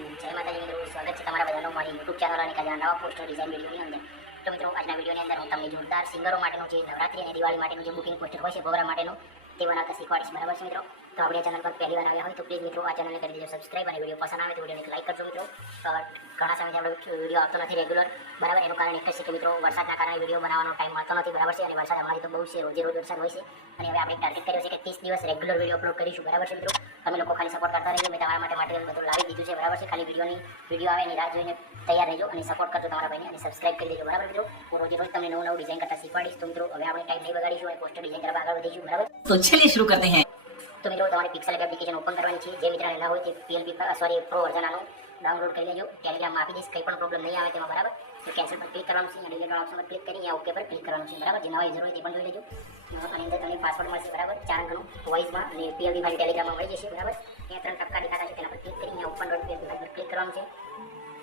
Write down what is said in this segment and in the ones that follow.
જય માતાજી મિત્રો, સ્વાગત છે તમારા બધાનું મારી યુટ્યુબ ચેનલ અને કાજના નવા પોસ્ટર ડિઝાઇન વિડીયોની અંદર. તો મિત્રો, આજના વિડીયોની અંદર હું તમને જોરદાર સિંગરો માટેનું જે નવરાત્રી અને દિવાળી માટેનું જે બુકિંગ પોસ્ટર હોય છે પ્રોગ્રામ માટેનું તે બનાવતા શીખવાડીશ. બરાબર છે મિત્રો? તો આપણે ચેનલ પર પહેલી વાર આવ્યા હોય તો પ્લીઝ મિત્રો, આ ચેનલને કરી દેજો સબસ્ક્રાઇબ અને વીડિયો પસંદ આવે તો વિડીયોને લાઈક કરજો મિત્રો. ઘણા સમયથી આપણે વીડિયો આવતો નથી રેગ્યુલર બરાબર? એનું કારણ એક જ છે કે મિત્રો, વરસાદના કારણે વીડિયો બનાવવાનો ટાઈમ મળતો નથી, બરાબર છે? અને વરસાદ અમારી તો બહુ છે, રોજે રોજ વરસાદ હોય છે. અને હવે આપણે ટાર્ગેટ કર્યો છે કે ત્રીસ દિવસ રેગ્યુલર વીડિયો અપલોડ કરીશું. બરાબર છે મિત્રો? તમે લોકો ખાલી સપોર્ટ કરતા રહીએ મેં તમારા માટે મટીરિયલ બધું લાવી દીધું છે બરાબર છે? ખાલી વિડીયોની વીડિયો આવે એની રાહ જોઈને તૈયાર રહેજો અને સપોર્ટ કરજો તમારા ભાઈને અને સબસ્ક્રાઇબ કરી દેજો બરાબર મિત્રો? હું રોજે રોજ તમને નવું નવું ડિઝાઇન કરતા શીખવાડીશ. તો મિત્રો હવે આપણે ટાઈમ નહીં બગાડીશું અને પોસ્ટર ડિઝાઇન કરવા આગળ વધીશું બરાબર? તો ચલિए શરૂ કરતે હૈ. તો મિત્રો તમારે પિક્સલ એપ્લિકેશન ઓપન કરવાની છે. જે મિત્રને ના હોય તે પીએલપી સોરી પ્રો વર્ઝન આનું ડાઉનલોડ કરી લેજો. ટેલિગ્રામમાં આપી દઈશ કંઈ પણ પ્રોબ્લેમ નહીં આવે તેમાં બરાબર? તો કેન્સલ પર ક્લિક કરવાનું છે. અને ડિલીટ ઓપ્શન પર ક્લિક કરી અહીંયા ઓકે પર ક્લિક કરવાનું છે. બરાબર? જે નવા યુઝર હોય તે પણ જોઈ લેજો. અને અંદર તમને પાસવર્ડ મળશે, બરાબર? ચાર અંકનું વોઇસમાં અને પીએલપી ફાઇલ ટેલિગ્રામમાં મળી જશે, બરાબર? અહીંયા ત્રણ ટપકા દેખાતા છે, તેના પર ક્લિક કરી, અહીંયા ઓપન ડોટ ફાઇલ પર ક્લિક કરવાનું છે.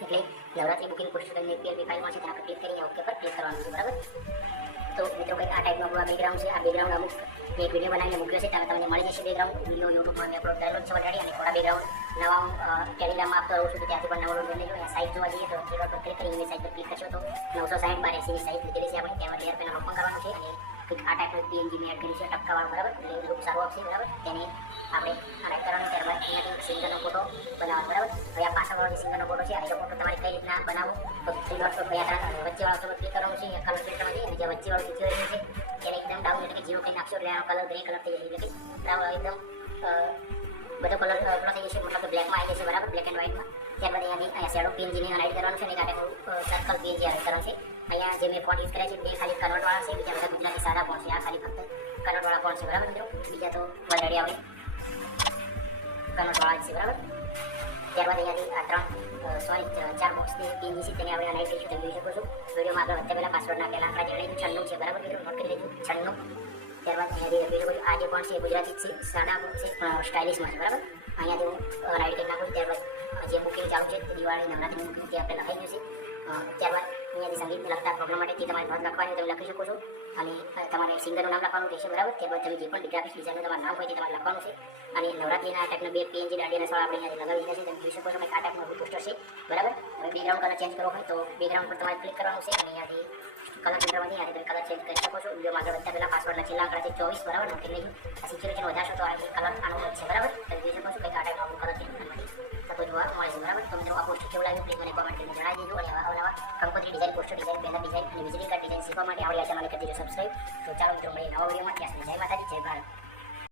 એટલે નવરાત્રી બુકિંગ પોસ્ટ કરીને પીએલપી ફાઇલ મળશે તેના પર ક્લિક કરી ઓકે પર ક્લિક કરવાનું છે, બરાબર? તો મિત્રો કંઈક આ ટાઈપનું આપણું આ બેકગ્રાઉન્ડ છે. આ બેકગ્રાઉન્ડ અમુક મેં વીડિયો બનાવીને મૂક્યો છે. ત્યારે તમને મળી જશે બેકગ્રાઉન્ડ વીડિયો યુટ્યુબમાં મેં અપલોડ કરેલો છે ઓલરેડી અને થોડા બેકગ્રાઉન્ડ નવા હું ટેલિગ્રામમાં આપતો રહું છું. ત્યાંથી પણ ડાઉનલોડ કરી લેજો. અને સાઇઝ જોવા જઈએ તો ડોટ પર ક્લિક કરી ઇમેજ સાઇઝ પર ક્લિક કરશો તો નવસો સાઠ બાર એસીની સાઇઝ લીધેલી છે. આપણે તેમાં લેયર પેનલ ઓપન કરવાનું છે. અને કંઈક આ ટાઈપનું પીએનજી મેં એડ કરી છે ટપકાવાળું બરાબર? એટલે લુક સારું આપશે, બરાબર? તેને આપણે કનેક્ટ કરવાનું, ત્યારબાદ અહીંયાથી સિંગરનો ફોટો બનાવવાનો, બરાબર? હવે આ પાછળવાળો સિંગરનો ફોટો છે, આ ફોટો તમારે કઈ રીતના બનાવવું? તો થ્રી ડોટ પર અહીંયા વચ્ચેવાળો તો ક્લિક કરવાનું છે કલર ફિલ્ટરમાંથી અને જે વચ્ચેવાળું રહ્યું છે તેને એકદમ ડાઉન એટલે કે જીરો કરી નાખશો એટલે આનો કલર ગ્રે કલર થઈ જશે, એટલે કે એકદમ બધો કલર પેલો થઈ જશે, મતલબ કે બ્લેકમાં આવી જશે, બરાબર? બ્લેક એન્ડ વ્હાઇટમાં ત્યારબાદ અહીંયાથી અહીંયા શેડો પીએનજીને રાઈટ કરવાનું છે અને કાંટે સર્કલ પીએનજી રાઈટ કરવાનું છે. અહીંયા જે મેં ફોન યુઝ કર્યા છે, બે ખાલી કન્વર્ટવાળા છે, બીજા બધા ગુજરાતી સાદા ફોન છે. આ ખાલી ફક્ત કન્વર્ટવાળા ફોન છે, બરાબર મિત્રો? બીજા તો ઓલરેડી આવે કન્વર્ટવાળા જ છે બરાબર ત્યારબાદ અહીંયાથી આ ત્રણ સોરી ચાર બોક્સની પીએનજી છે તેને આપણે નાઈટ કરીશું તમે જોઈ શકો છો વિડીયોમાં આગળ વધતા પહેલાં પાસવર્ડ નાખેલા આંકડા જે છન્નું છે બરાબર મિત્રો નોટ કરી લેજો છન્નું ત્યારબાદ અહીંયાથી જોઈ શકો છો આ જે પણ છે ગુજરાતી છે સાદા પણ છે પણ સ્ટાઇલિશમાં છે બરાબર અહીંયાથી હું રાઈટ કરી નાખું ત્યારબાદ જે બુકિંગ ચાલુ છે દિવાળી નવરાત્રીની બુકિંગ તે આપણે લખાઈ ગયું છે ત્યારબાદ અહીંયાથી સંગીતને લગતા પ્રોબ્લેમ માટે તે તમારે નોંધ લખવાની તમે લખી શકો છો અને તમારે સિંગરનું નામ લખવાનું રહેશે બરાબર? ત્યારબાદ તમે જે પણ ગ્રાફિક્સ ડિઝાઇનનું તમારું નામ હોય તે તમારે લખવાનું છે. અને નવરાત્રીના આ ટાઈપના બે પીએનજી દાંડિયાના સવાલ આપણે અહીંયા લગાવી દીધા છે. તમે જોઈ શકો છો આ ટાઈપનું પોસ્ટર છે. બરાબર? હવે બેકગ્રાઉન્ડ કલર ચેન્જ કરવો હોય તો બેકગ્રાઉન્ડ પર તમારે ક્લિક કરવાનું છે. અને અહીંયાથી કલર ફિલ્ટરમાંથી આજે કલર ચેન્જ કરી શકો છો. વિડીયોમાં આગળ વધતા પહેલાં પાસવર્ડના છેલ્લા આંકડા છે ચોવીસ, બરાબર? નથી નહીં સિક્યુરિટીનો વધારશો તો આ કલર આનો છે, બરાબર? તમે જોઈ શકો છો કે આ ટાઈપનું કલર ચેન્જ છે. બરાબર તો મિત્રો આ મને કરીને જણાવી દેજો અને design poster design banner design અને વિઝિટિંગ કાર્ડ ડિઝાઇન શીખવા માટે આવડી કરી દેજો સબસ્ક્રાઈબ તો ચાલો મિત્રો મળીએ નવા વિડીયોમાં ત્યાં સુધી જય માતાજી જય ભારત